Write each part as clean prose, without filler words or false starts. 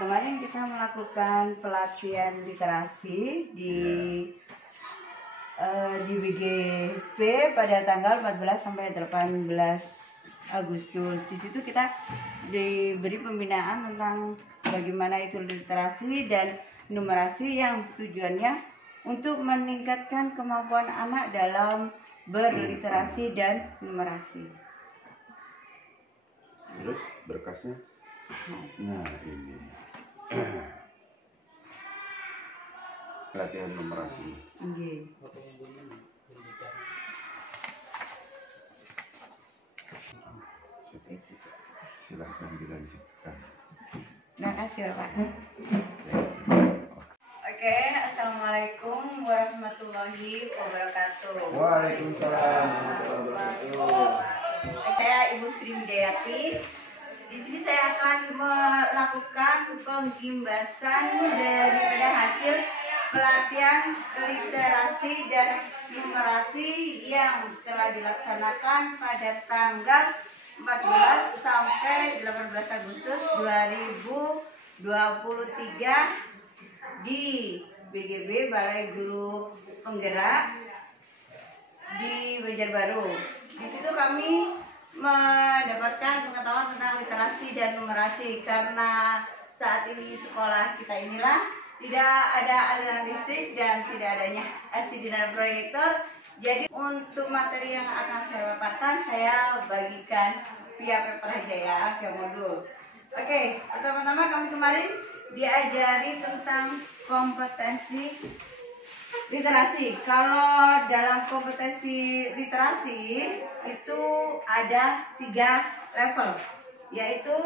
Kemarin kita melakukan pelatihan literasi di BGP pada tanggal 14 sampai 18 Agustus. Di situ kita diberi pembinaan tentang bagaimana itu literasi dan numerasi yang tujuannya untuk meningkatkan kemampuan anak dalam berliterasi dan numerasi. Terus berkasnya? Nah ini latihan numerasi. Silahkan dilanjutkan. Terima kasih Bapak. Oke, assalamualaikum warahmatullahi wabarakatuh. Waalaikumsalam warahmatullahi wabarakatuh. Saya Ibu Sri Widayati. Di sini saya akan melakukan penggimbasan daripada hasil pelatihan literasi dan numerasi yang telah dilaksanakan pada tanggal 14 sampai 18 Agustus 2023 di BGB Balai Guru Penggerak di Banjarbaru. Di situ kami mendapatkan pengetahuan tentang literasi dan numerasi karena saat ini sekolah kita inilah tidak ada aliran listrik dan tidak adanya LCD dan proyektor. Jadi untuk materi yang akan saya paparkan saya bagikan via paper aja ya, via modul. Oke, pertama-tama kami kemarin diajari tentang kompetensi literasi. Kalau dalam kompetensi literasi itu ada 3 level, yaitu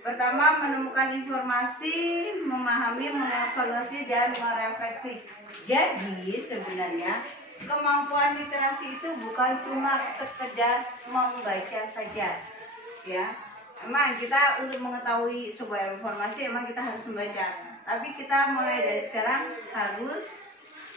pertama menemukan informasi, memahami, mengevaluasi, dan merefleksi. Jadi sebenarnya kemampuan literasi itu bukan cuma sekedar membaca saja, ya. Emang kita untuk mengetahui sebuah informasi emang kita harus membaca. Tapi kita mulai dari sekarang harus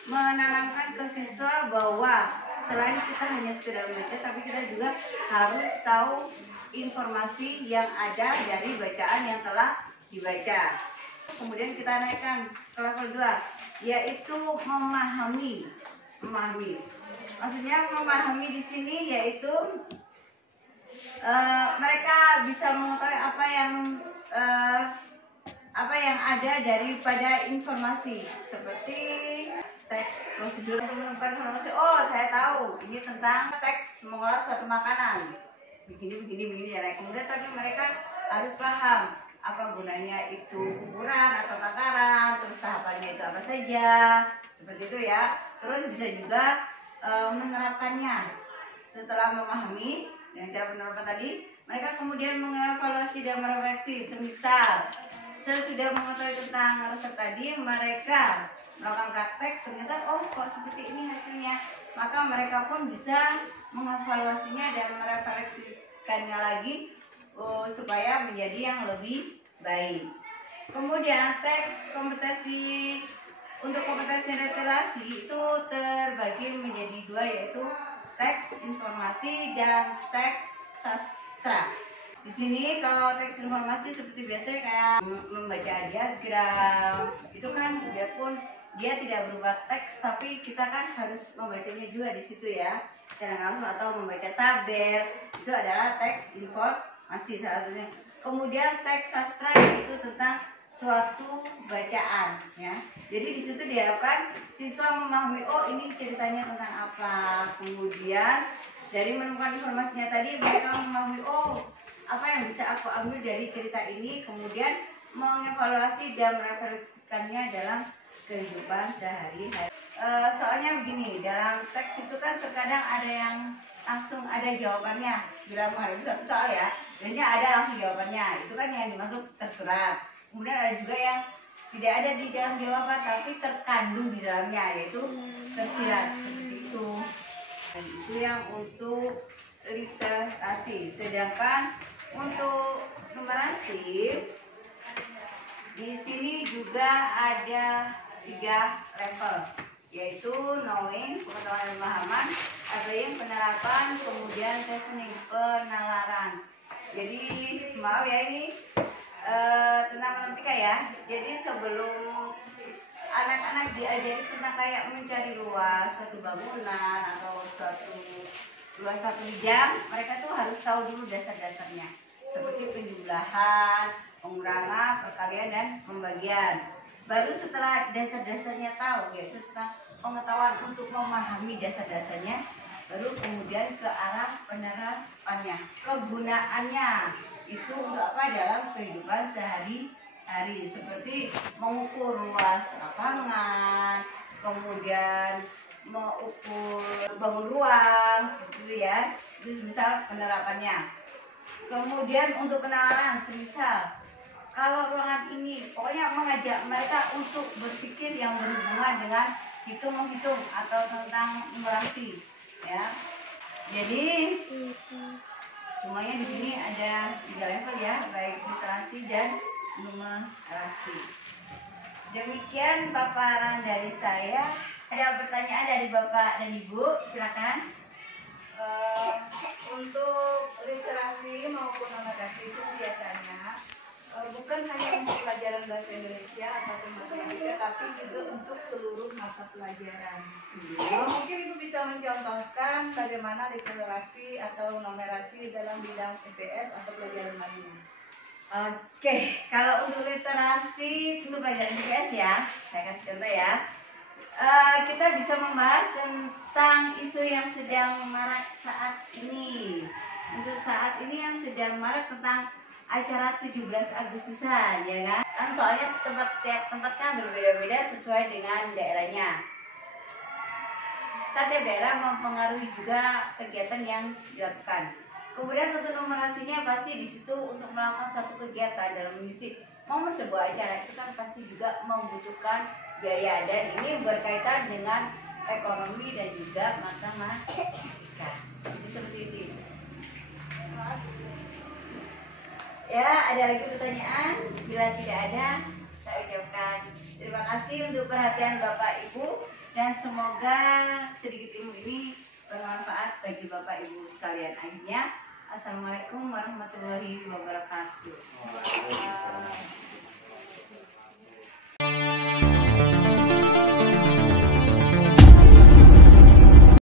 menanamkan ke siswa bahwa selain kita hanya sekedar membaca, tapi kita juga harus tahu informasi yang ada dari bacaan yang telah dibaca. Kemudian kita naikkan ke level 2, yaitu memahami. Maksudnya memahami di sini yaitu mereka bisa mengetahui apa yang ada daripada informasi, seperti teks prosedur untuk menemukan informasi. Oh, saya tahu ini tentang teks mengolah suatu makanan begini ya. Kemudian tapi mereka harus paham apa gunanya itu ukuran atau takaran, terus tahapannya itu apa saja, seperti itu ya. Terus bisa juga menerapkannya. Setelah memahami dengan cara penerapan tadi, mereka kemudian mengevaluasi dan merefleksi. Semisal sesudah mengetahui tentang resep tadi, mereka melakukan praktek, ternyata oh kok seperti ini hasilnya, maka mereka pun bisa mengevaluasinya dan merefleksikannya lagi supaya menjadi yang lebih baik. Kemudian teks kompetensi. Untuk kompetensi literasi itu terbagi menjadi 2, yaitu teks informasi dan teks sastra. Di sini kalau teks informasi seperti biasa kayak membaca diagram, itu kan biarpun dia tidak berupa teks, tapi kita kan harus membacanya juga di situ ya, secara langsung, atau membaca tabel, itu adalah teks informasi salah satunya. Kemudian teks sastra yaitu tentang suatu bacaan ya. Jadi di situ diharapkan siswa memahami oh ini ceritanya tentang apa. Kemudian dari menemukan informasinya tadi mereka memahami oh apa yang bisa aku ambil dari cerita ini, kemudian mengevaluasi dan merefleksikannya dalam kehidupan sehari-hari. Soalnya begini, dalam teks itu kan terkadang ada yang langsung ada jawabannya bila menghadapi satu soal ya, biasanya ada langsung jawabannya, itu kan yang dimaksud tersurat. Kemudian ada juga yang tidak ada di dalam jawaban tapi terkandung di dalamnya, yaitu tersirat, seperti itu. Dan itu yang untuk literasi. Sedangkan untuk numerasi di sini juga ada 3 level, yaitu knowing, pengetahuan dan pemahaman, applying, penerapan, kemudian listening, penalaran. Jadi maaf ya ini tentang matematika ya. Jadi sebelum anak-anak diajari tentang kayak mencari luas suatu bangunan atau luas satu jam, mereka tuh harus tahu dulu dasar-dasarnya seperti penjumlahan, pengurangan, perkalian dan pembagian. Baru setelah dasar-dasarnya tahu, yaitu tentang pengetahuan untuk memahami dasar-dasarnya, baru kemudian ke arah penerapannya, kegunaannya itu untuk apa dalam kehidupan sehari-hari, seperti mengukur luas lapangan, kemudian mengukur bangun ruang seperti itu ya. Itu misal penerapannya. Kemudian untuk penalaran, semisal kalau ruangan ini pokoknya mengajak mereka untuk berpikir yang berhubungan dengan hitung-menghitung atau tentang numerasi ya. Jadi semuanya di sini ada 3 level ya, baik literasi dan numerasi. Demikian paparan dari saya. Ada pertanyaan dari Bapak dan Ibu, silakan. Untuk literasi maupun numerasi itu biasanya bukan hanya untuk pelajaran bahasa Indonesia ataupun matematika, tapi juga untuk seluruh mata pelajaran. Mungkin Ibu bisa mencontohkan bagaimana literasi atau numerasi dalam bidang IPS atau pelajaran lainnya. Oke, kalau untuk literasi untuk pelajaran IPS ya, saya kasih contoh ya. Kita bisa membahas tentang isu yang sedang marak saat ini. Untuk saat ini yang sedang marak tentang acara 17 Agustusan ya kan? Kan soalnya tiap tempat kan berbeda-beda sesuai dengan daerahnya. Tiap daerah mempengaruhi juga kegiatan yang dilakukan. Kemudian untuk numerasinya pasti di situ untuk melakukan suatu kegiatan dalam mengisi momen sebuah acara itu kan pasti juga membutuhkan biaya, dan ini berkaitan dengan ekonomi dan juga matematika. Jadi seperti itu. Ya, ada lagi pertanyaan? Bila tidak ada, saya ucapkan terima kasih untuk perhatian Bapak Ibu, dan semoga sedikit ilmu ini bermanfaat bagi Bapak Ibu sekalian. Akhirnya, Assalamualaikum warahmatullahi wabarakatuh.